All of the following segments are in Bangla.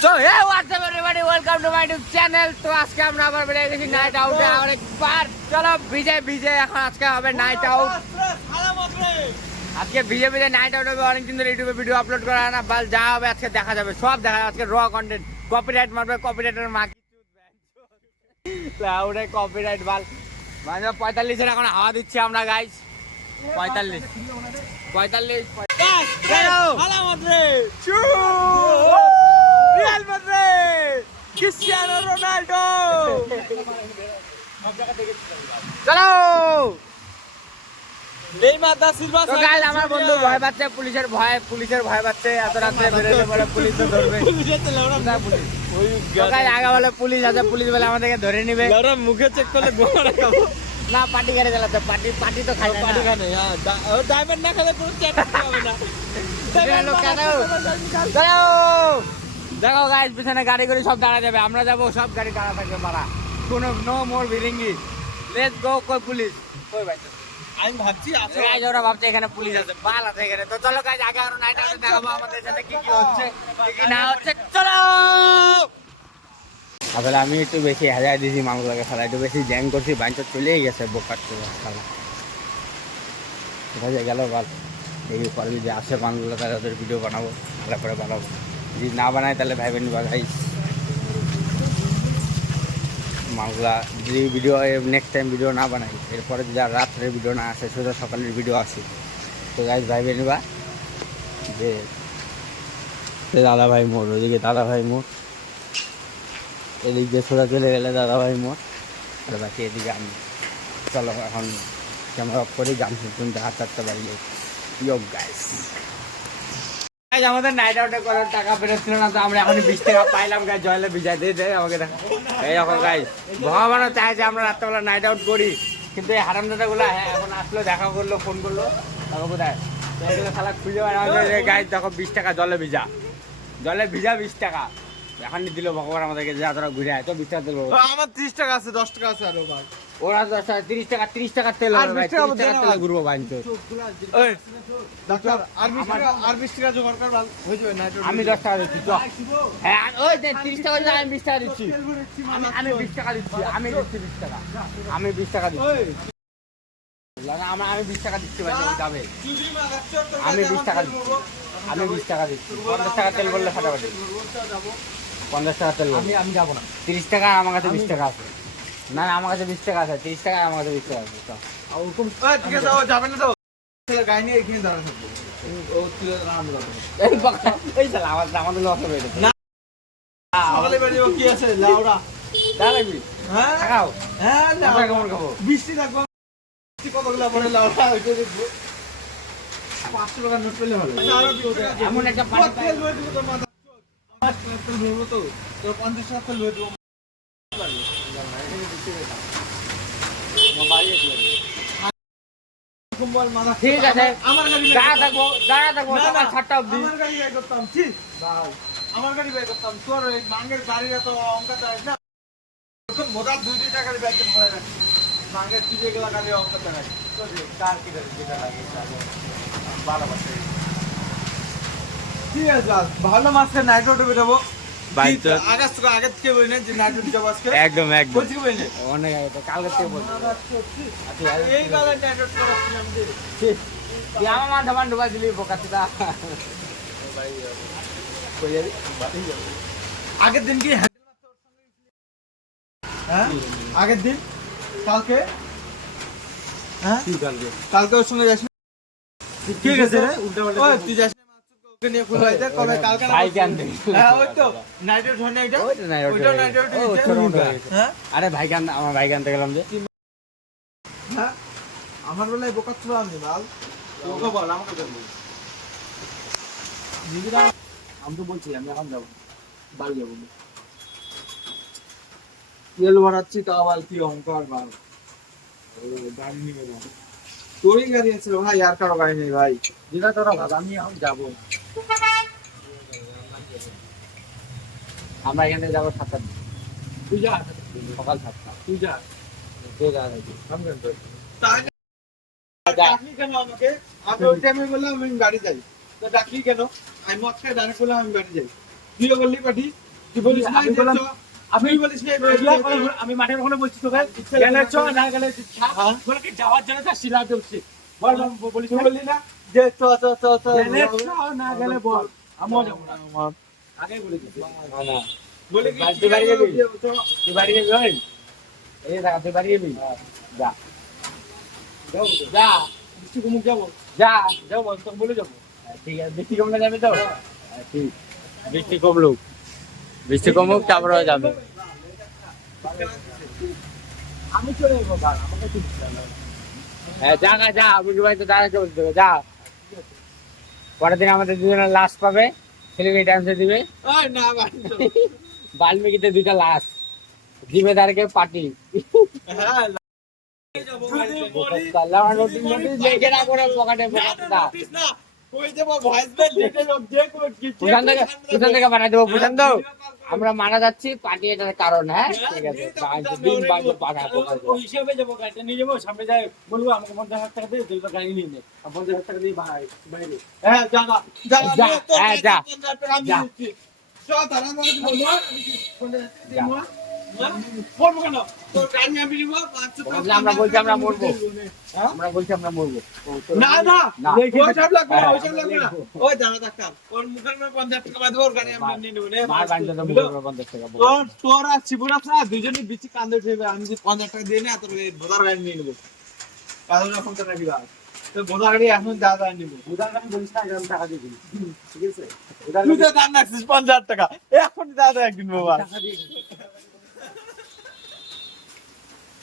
So hey, what's up everybody? Welcome to my YouTube channel. তো আজকে আমরা আবার বেরিয়ে গেছি নাইট আউটে আরেকবার। চলো ভিজে ভিজে এখন আজকে হবে নাইট আউট। আজকে ভিজে ভিজে নাইট আউট হবে। অনেকদিন ধরে ইউটিউবে ভিডিও আপলোড করা হয় না, বাল যা হবে আজকে দেখা যাবে, সব দেখা যাবে। আজকে র কন্টেন্ট, কপিরাইট মারবে, কপিরাইটের মাকি লাউডে কপিরাইট বাল মানে 45 এর এখন হাওয়া দিচ্ছি আমরা guys. 45 Real Madrid Cristiano Ronaldo চলো। তো গাইস আমার বন্ধু ভয় পাচ্ছে, পুলিশের ভয় পাচ্ছে। এত রাতে বেরোলে বলে পুলিশ তো ধরবে। আগে বলে পুলিশ আছে, পুলিশ বলে আমাদেরকে ধরে নিবে। মুখে চেক করলে গোড়া খাবো না, পার্টি গাড়ি চালাতে পার্টি তো খাই পার্টি খানে। ডায়মন্ড না খেলে পুরো চেক করতে হবে না। দেখো গাইস পিছনে গাড়ি করে সব দাঁড়া যাবে, আমরা যাবো, সব গাড়ি দাঁড়া থাকবে মারা। কোনো no more Bhiringi, let's go. কই পুলিশ কই ভাই? আমি ভাবছি আছে গাইস, ওরা ভাবছে এখানে পুলিশ আছে, বাল আছে এখানে। তো চলো গাইস আগে আরো নাইট আউটে দেখাবো আমাদের সাথে কি কি হচ্ছে কি কি না হচ্ছে। চলো। আসলে আমি একটু বেশি হাজার দিয়েছি মামলাকে, খেলা একটু বেশি জ্যাং করছি, বাইনটা চলেই গেছে বোকার চলে খেলা। কোথায় গেল বল? এই পরে যদি আসে মামলা তাহলে ওদের ভিডিও বানাবো, তারপরে বানাবো। যদি না বানাই তাহলে ভাইবেন বা গাইস মামলা যদি ভিডিও নেক্সট টাইম ভিডিও না বানাই, এরপরে যদি আর রাত্রের ভিডিও না আসে, সোজা সকালের ভিডিও আসে, তো গাইস ভাইবেন বা যে দাদা ভাই মোড়, ওইদিকে দাদা ভাই মোড়, এদিক দিয়ে সোজা চলে গেলে দাদা ভাই মোড়, আর বাকি এদিকে আমি। চলো এখন ক্যামেরা অফ করে গান শুনতে 8-4টা বাজে। ইয়ো গাইস আমাদের নাইট আউটে করার টাকা বেরোচ্ছিল না, তো আমরা এখন 20 টাকা পাইলাম গাইস। জয়লে বিজয় দিয়ে দেয় আমাকে দেখা। এই এখন গাইস ভগবানও চায় যে আমরা রাত্রেবেলা নাইট আউট করি, কিন্তু এই হারামদাদাগুলো এখন আসলো, দেখা করলো, ফোন করলো, তারপর কোথায় এগুলো খালা খুঁজে বেড়ানো গাইস। দেখো 20 টাকা জলে ভিজা 20 টাকা এখন দিল ভগবান আমাদেরকে, যা তোরা ঘুরে আয়। তো 20 টাকা দেবো। আমার 30 টাকা আছে, 10 টাকা আছে আরো ভাই। ওরা 10 টাকা 30 টাকা তেল হবে ভাই, 30 টাকা তেলে ঘুরবো ভাই। তো ওই ডাক্তার আর 20 টাকা জোগাড় কর, ভালো হয়ে যাবে নাইট আউট। আমি 10 টাকা দিচ্ছি তো। হ্যাঁ ওই 30 টাকা দিলে আমি 20 টাকা দিচ্ছি। আমি 20 টাকা দিচ্ছি, আমি দিচ্ছি 20 টাকা, আমি 20 টাকা দিচ্ছি। আমি 20 টাকা দিচ্ছি ভাই, তুমি যাবে। আমি 20 টাকা দিচ্ছি, আমি 20 টাকা দিচ্ছি। 50 টাকা তেল বললে ফাটাফাটি। 50 টাকা তেল আমি যাবো না। 30 টাকা আমার কাছে 20 টাকা আছে। না আমার কাছে 20 টাকা আছে, 30 টাকা আমার কাছে 20 টাকা আছে। তো ঠিক আছে, ও যাবে না তো ছেলে গায় নিয়ে এখানে দাঁড়া থাকবে। ও তুই রান্না করবে এই শালা আমাদের লস হবে এটা না। সকালে বেরিয়ে কি আছে লাউড়া দাঁড়াবি? হ্যাঁ খাও। হ্যাঁ আমরা কেমন খাবো? বৃষ্টি থাকবো, কতগুলো পরে লাউড়া ওইটা দেখবো। 500 টাকা নোট পেলে ভালো। এমন একটা পার্টি তেল লয়ে দিব তো মাথা। আমার তেল লইব তো 50 টাকা তেল লয়ে দিব। ঠিক আছে, আমার গাড়ি দাঁড়া থাকবো সকাল 7টা অবধি। আমার গাড়ি বাই করতাম, ঠিক ভাই আমার গাড়ি বাই করতাম। তোর ওই মাঙ্গের গাড়ির এত অঙ্ক দেয় না, এখন মোটা 2 টাকার ব্যাগে ভরে রাখি। মাঙ্গের তুই যেগুলো গাড়ি অঙ্ক দেয় তো কার কি গাড়ি যেটা লাগে ভালো বাসে। ঠিক আছে, ভালো মাসে নাইট আউটে বেরোবো ভাই। তো আগে থেকে বলি না যে নাইট আউট যাবো আজকে। একদম বলছি কি বলি অনেক আগে তো, কালকে থেকে বলছি। এই গালে নাইট আউট করাচ্ছিলাম যে তুই আমার মাথা মান ঢুকা দিলি বোকাচ্ছিটা। আগের দিন কি হ্যাঁ আগের দিন কালকে হ্যাঁ কালকে ওর সঙ্গে যাস না? ঠিক আছে রে, উল্টা পাল্টা ওই তুই যাস না ওকে নিয়ে খুলাই দে কবে কালকে না ভাই কেন দেখ? হ্যাঁ ওই তো নাইট আউট হয় না এটা, ওইটা নাইট আউট, ওইটা নাইট আউট ও হইছে। ছোট মোটো হয়ে গেছে। হ্যাঁ আরে ভাই কেন, আমার ভাই আনতে গেলাম যে। হ্যাঁ আমার বেলায় বোকা ছিল আমি বাল, তোকে বল আমাকে বল। দিদিরা আমি তো বলছি আমি এখন যাবো, বাড়ি যাবো। তেল ভরাচ্ছি তাও বাল কি অঙ্কার বাল। গাড়ি নিয়ে যাবো, তোরই গাড়ি আছে ভাই, আর কারো গাড়ি নেই ভাই। দিদা তোরা ভাব, আমি এখন যাবো। আমরা এখান থেকে যাবো 7টার দিকে। তুই যা, সকাল 7টা। তুই যা যে যা নাকি আমি কেন ডাকলি কেন আমাকে? আমি ওই টাইমে বললাম আমি বাড়ি যাই, তো ডাকলি কেন? আমি মদ খেয়ে ডানে বললাম আমি বাড়ি যাই, তুইও বললি পাঠি তুই বলিস না আমি বললাম, আমি বলিস না এগুলা আমি মাঠের ওখানে বলছি তোকে গেলে চ না গেলে বলে কি যাওয়ার জন্য তার শিলা চলছে বল বলিস তুই বললি না যে চ চ চ চ গেলে চ না গেলে বল আমিও যাবো না আগে বলে দিচ্ছি না না বলে কি তুই বাড়ি যাবি তুই বাড়ি যাবি ওই এই দেখা তুই বাড়ি যাবি যা যা বৃষ্টি কমুক যাবো যা যাবো তোকে বলে যাবো ঠিক আছে বৃষ্টি কমলে যাবে তো ঠিক বৃষ্টি কমলুক বৃষ্টি কমুক তারপরে যাবে আমি চলে যাবো ভাই আমাকে ঠিক হ্যাঁ যা না যা বুঝি ভাই তো দাঁড়াতে বলতে হবে যা পরের দিন আমাদের দুজনের লাশ পাবে সেলিব্রিটি ডান্সে দিবে ওই না ভাই বাল্মীকিতে দুইটা লাশ জিম্মেদারকে পার্টি হ্যাঁ আমরা মারা যাচ্ছি পার্টি এটার কারণ হ্যাঁ ঠিক আছে দিন বাজে পাকা ওই হিসেবে যাবো গাড়িটা নিয়ে যাবো সামনে যাই বলবো আমাকে 50,000 টাকা দিয়ে দুইটা গাড়ি নিয়ে নে 50,000 টাকা দিয়ে ভাই বাইরে হ্যাঁ যা যা যা, হ্যাঁ, যা। যা। চল তারা আমাকে বলবো বলবো কেন তোর গাড়ি আমি নিব আমরা বলছি আমরা মরবো আমরা বলছি আমরা মরবো না না না। ওই সব লাগবে না, ওই সব লাগবে না ওই দাঁড়া ডাক্তার ওর মুখের মধ্যে 50 টাকা বাদ ওর গাড়ি আমরা নিয়ে নেব নে মার বাড়িতে তো মরবো 50 টাকা বলো। তোর আর শিবুর আছে না দুইজনে বিচি কান্দে উঠবে আমি যে 50 টাকা দিয়ে নে তোর বোধার গাড়ি নিয়ে নেব কারণ এখন তো রাখি ভাই তো বোধার গাড়ি এখন যা যা নিব উদার আমি বলিস না আমি টাকা দিয়ে দিবি ঠিক আছে তুই তো দাম রাখছিস 50 টাকা এখন যা যা একদিন বাবা টাকা দিয়ে দিবি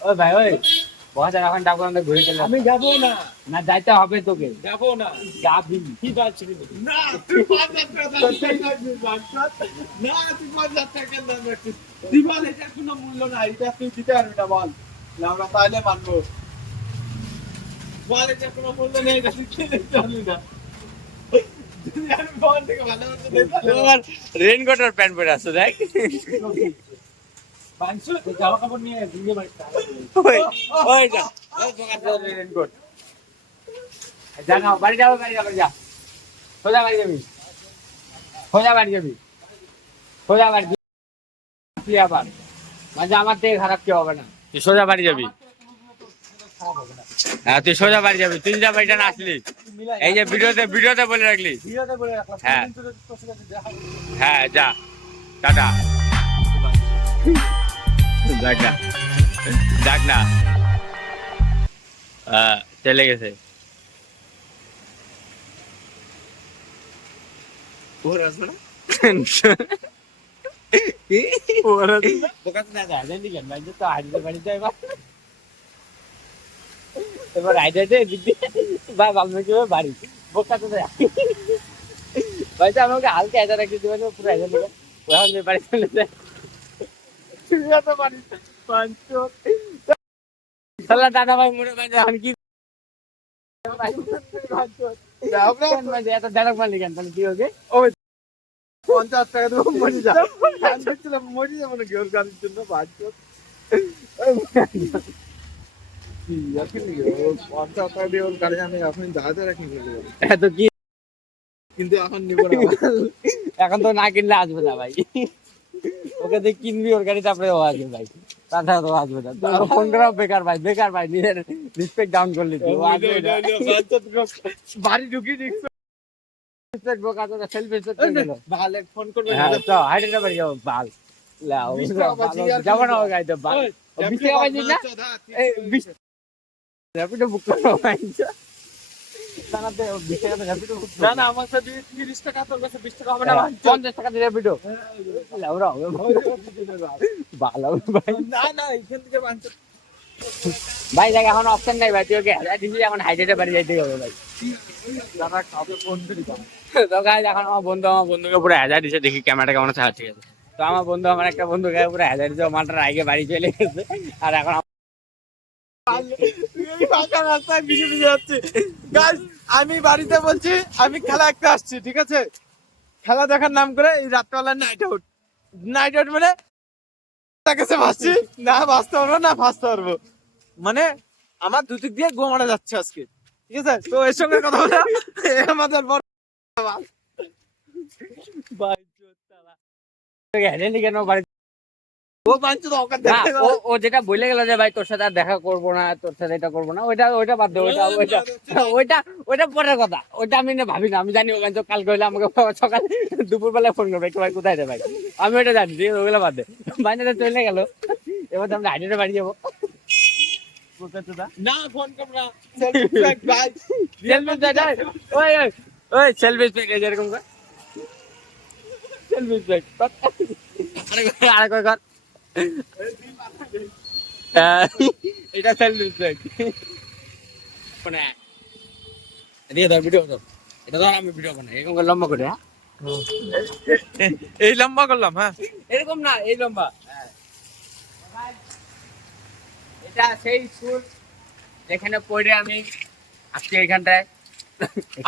ওই ভাই ওই বাজার এখন ডাকবো আমরা ঘুরে চলে আমি যাবো না না যাইতে হবে তোকে যাবো না যাবি কি পাচ্ছিস না তুই 50 টাকা দাম রাখছিস না তুই 50 টাকা দাম রাখছিস দিবাল এটা কোনো মূল্য নাই এটা তুই দিতে পারবি না বল না আমরা তাহলে মানবো বল এটা কোনো মূল্য নেই এটা তুই কিনে জানি না যদি আমি বল থেকে ভালো মতো দিই তোমার রেইনকোট আর প্যান্ট পরে আসছো দেখ বাংশু জামা কাপড় নিয়ে দিয়ে বাড়ি ওই ওই যা ওই দোকান রেইনকোট যা না বাড়ি যাও যা সোজা বাড়ি যাবি সোজা বাড়ি যাবি সোজা বাড়ি কি আবার মানে আমার থেকে খারাপ কেউ হবে না তুই সোজা বাড়ি যাবি হ্যাঁ তুই সোজা বাড়ি যাবি তুই যা বাড়িটা না আসলি এই যে ভিডিওতে বলে রাখলি ভিডিওতে বলে রাখলাম হ্যাঁ। কিন্তু তোর সাথে দেখা হবে। হ্যাঁ যা টাটা যাক না যাক না চলে গেছে ওর আসবে না কি ওর আসবে না বোকাতে না যায় জানি কেন ভাই তো হাইডে বাড়িতে এবার হাইডে দিদি ভাই ভাবলো কি বাড়ি বোকাতে যায় ভাই তো আমাকে হালকা এজা রাখতে দিবেন পুরো এজা দিবেন ওখান থেকে বাড়ি চলে যায় তো পারি পাঁচশো সালা দাদা ভাই মনে ভাই এখন কি আমরা এত ডায়লগ মারলি কেন তাহলে কি হবে 50 টাকা দেবো মরে যা গান দিচ্ছিলাম মরে যাবো নাকি ওর গানের জন্য পাঁচশো 50 টাকা দিয়ে ওর গাড়ি আমি এখন দাঁড়াতে রাখি এত কি কিন্তু এখন নিব না এখন তো না কিনলে আসবে না ভাই ওকে দিয়ে কিনবি ওর গাড়ি তারপরে ও আসবে ভাই তাছাড়া তো আসবে না তো ফোন করাও বেকার ভাই নিজের রেসপেক্ট ডাউন করলি তুই ও আসবে না বাড়ি ঢুকি দেখছো রেসপেক্ট বোকা তো সেলফ রেসপেক্ট করে গেল ভালো ফোন করবে হ্যাঁ তো হাইডে না বাড়ি যাও বাল লাও যাবো না ওই গাড়িতে বাল 20 টাকা পাইছিস না এই 20 র্যাপিডো বুক করো ভাই জানাতে 20 টাকা র্যাপিডো বুক না না আমার সাথে 30 টাকা তোর কাছে 20 টাকা হবে না 50 টাকা দিয়ে র্যাপিডো লাউরা ভালো ভাই না না এখান থেকে 50 ভাই দেখ এখন অপশন নাই ভাই তুই ওকে দিবি এখন হাইডেটে বাড়ি যাইতে হবে ভাই দাদা কাউকে ফোন করি তো গাইজ এখন আমার বন্ধুকে পুরো হাজার দিছে দেখি ক্যামেরাটা কেমন আছে ঠিক আছে তো আমার একটা বন্ধু গায়ে পুরো হাজার দিছে মালটার আগে বাড়ি চলে গেছে আর এখন এই ফাঁকা রাস্তায় ভিজে যাচ্ছে গাইস আমি বাড়িতে বলছি আমি খেলা একটা আসছি ঠিক আছে খেলা দেখার নাম করে এই রাতবেলা নাইট আউট মানে তার কাছে ভাসছি না ভাসতে পারবো না ভাসতে পারবো মানে আমার দুদিক দিয়ে গো মারা যাচ্ছে আজকে ঠিক আছে তো এর সঙ্গে কথা বলা আমাদের বড় ভাই হেডেলি কেন বাড়ি ও বাঞ্চু তো অকাত না, দেখে ও যেটা বলে গেল যে ভাই তোর সাথে আর দেখা করবো না, তোর সাথে এটা করবো না, ওইটা বাদ দে, ওইটা পরের কথা, ওইটা আমি না ভাবি না। আমি জানি ওখানে তো কালকে হইলে আমাকে সকাল দুপুর বেলায় ফোন করবে একটু ভাই কোথায় রে ভাই, আমি ওইটা জানি, ঠিক আছে, ওগুলো বাদ দে। বাইরে চলে গেল, এবার তো আমরা হাইডে বাড়ি যাবো। না ফোন কর না সেলফি ভাই ওই সেলফি স্পেক এরকম কর, সেলফি স্পেক আরে কই কর, এটা সেলফি স্পেক মানে দিয়ে ধর ভিডিও ধর, এটা ধর আমি ভিডিও বানাই এরকম করে লম্বা করে, হ্যাঁ এই লম্বা করলাম হ্যাঁ এরকম না, এই লম্বা, এটা সেই স্কুল যেখানে পড়ে আমি আজকে এখানটায়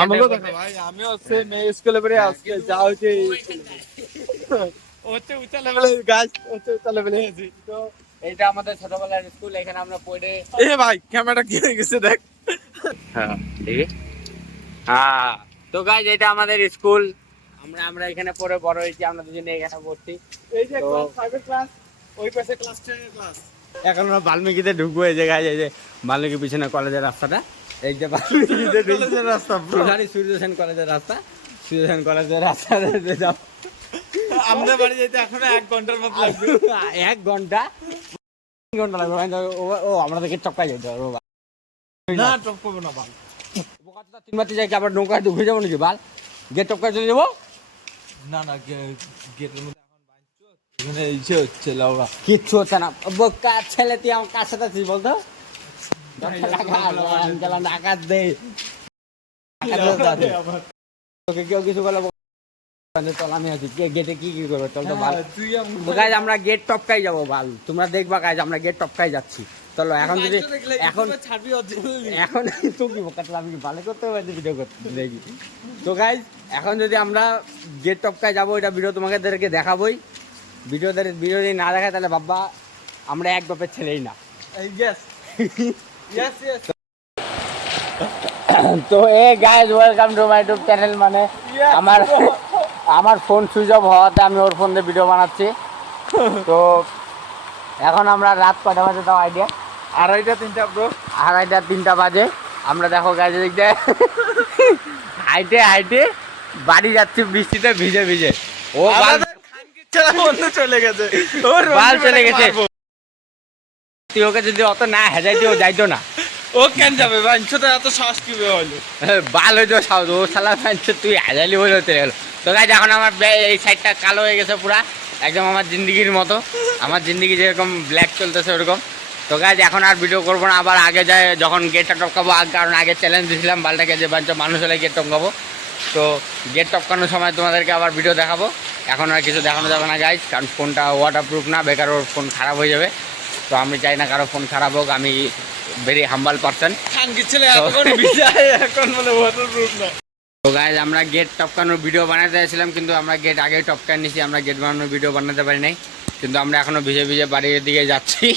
আমাকেও দেখো ভাই আমিও সেম এই স্কুলে পড়ে আজকে যা হচ্ছে হচ্ছে উঁচা লেভেলে গাছ হচ্ছে উঁচা লেভেলে আছি তো এটা আমাদের ছোটবেলার স্কুল, এখানে আমরা পড়ে, এ ভাই ক্যামেরাটা কি হয়ে গেছে দেখ হ্যাঁ ঠিক আছে, হ্যাঁ। তো গাইজ এটা আমাদের স্কুল, আমরা এখানে পড়ে বড় হয়েছি, আমরা দুজনে এখানে পড়ছি। এই যে তো- ক্লাস 5 এর ক্লাস ওই পাশে ক্লাস 10 এর ক্লাস এখন আমরা বাল্মীকিতে ঢুকবো, এই যে গাইজ এই যে বাল্মীকি পিছনে কলেজের রাস্তাটা, এই যে বাল্মীকিতে কলেজের রাস্তা সরি সূর্য সেন কলেজের রাস্তা, সূর্য সেন কলেজের রাস্তা যাব আমাদের বাড়ি যেতে এখনো 1 ঘন্টার মতো লাগবে 1 ঘন্টা 3 ঘন্টা লাগবে, ও আমাদেরকে চক্কাই যেতে হবে বাবা। না টপ করবো না ভাই বোকাচোদা 3 মাত্র যাই কি আবার নৌকায় ঢুকে যাবো নাকি বাল, গিয়ে টপকায় চলে যাবো, না না গেটের মধ্যে এখন বাঞ্চো এখানে ইচ্ছে হচ্ছে লাউরা কিচ্ছু হচ্ছে না। বোকা ছেলে তুই আমার কার সাথে আছিস বলতো, আকাশ দে, তোকে কেউ কিছু বলে চল আমি আছি, গেটে কি করবে চল তো ভাল। তুই তো গাইজ আমরা গেট টপকাই যাবো ভাল, তোমরা দেখবা গাইজ আমরা গেট টপকাই যাচ্ছি। চলো এখন যদি ছাড়বি এখন তো কি বোকা আমি কি ভালো করতে পারছি ভিডিও করতে দেখি। তো গাইজ এখন যদি আমরা গেট টপকায় যাবো, এটা ভিডিও তোমাদেরকে দেখাবোই, ভিডিও যদি না দেখায় তাহলে বাবা আমরা এক বাপের ছেলেই না। ইয়েস ইয়েস ইয়েস তো hey guys welcome to my YouTube channel. মানে আমার ফোন সুইচ অফ হওয়াতে আমি ওর ফোন দিয়ে ভিডিও বানাচ্ছি। তো এখন আমরা রাত কটা বাজে তাও আইডিয়া, 2:30 ব্রো 2:30-3টা বাজে। আমরা দেখো গাইজ দিকটা হাইটে বাড়ি যাচ্ছি বৃষ্টিতে ভিজে ভিজে। ও আমাদের খানকির ছেলে বন্ধু চলে গেছে ওর বাল চলে গেছে, তুই ওকে যদি অত না হেজাইতে ও যাইতো না, ও কেন যাবে বাঞ্চো তো এত সাহস কি হলো বাল হইতো সাউদ, ও শালা ফ্যানছে তুই হাজালি বলে চলে গেল। তো গাইজ এখন আমার এই সাইডটা কালো হয়ে গেছে পুরা, একদম আমার জিন্দিগির মতো, আমার জিন্দিগি যেরকম ব্ল্যাক চলতেছে ওরকম। তো গাইজ এখন আর ভিডিও করবো না, আবার আগে যায় যখন গেটটা টপকাবো, কারণ আগে চ্যালেঞ্জ দিয়েছিলাম বালটাকে যে মানুষ হলে গেট টপকাবো। তো গেট টপকানোর সময় তোমাদেরকে আবার ভিডিও দেখাবো, এখন আর কিছু দেখানো যাবে না গাইজ, কারণ ফোনটা ওয়াটারপ্রুফ না, বেকার ওর ফোন খারাপ হয়ে যাবে। তো আমি চাই না কারো ফোন খারাপ হোক, আমি ভেরি হাম্বাল পারসন। খানকির ছেলে এত করে বিজায় এখন বলে ওয়াটারপ্রুফ না। তো গাইজ আমরা গেট টপকানোর ভিডিও বানাতে চাইছিলাম, কিন্তু আমরা গেট আগে টপকায় নিছি, আমরা গেট বানানোর ভিডিও বানাতে পারি নাই, কিন্তু আমরা এখনো ভিজে ভিজে বাড়ির দিকে যাচ্ছি।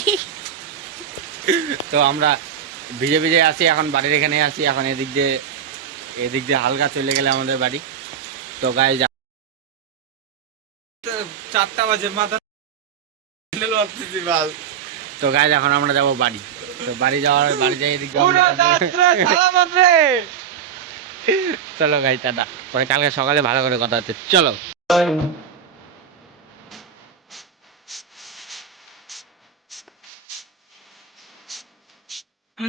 তো আমরা ভিজে ভিজে আসি, এখন বাড়ির এখানে আসি, এখন এদিক দিয়ে হালকা চলে গেলে আমাদের বাড়ি। তো গাইজ 4টা বাজে মাথা লাগতেছি বাল তো গাইজ এখন আমরা যাবো বাড়ি। তো বাড়ি যাই এদিক দিয়ে পুরো যাত্রা সালাম রে চলো গাইজ টাটা, পরে কালকে সকালে ভালো করে কথা হচ্ছে, চলো।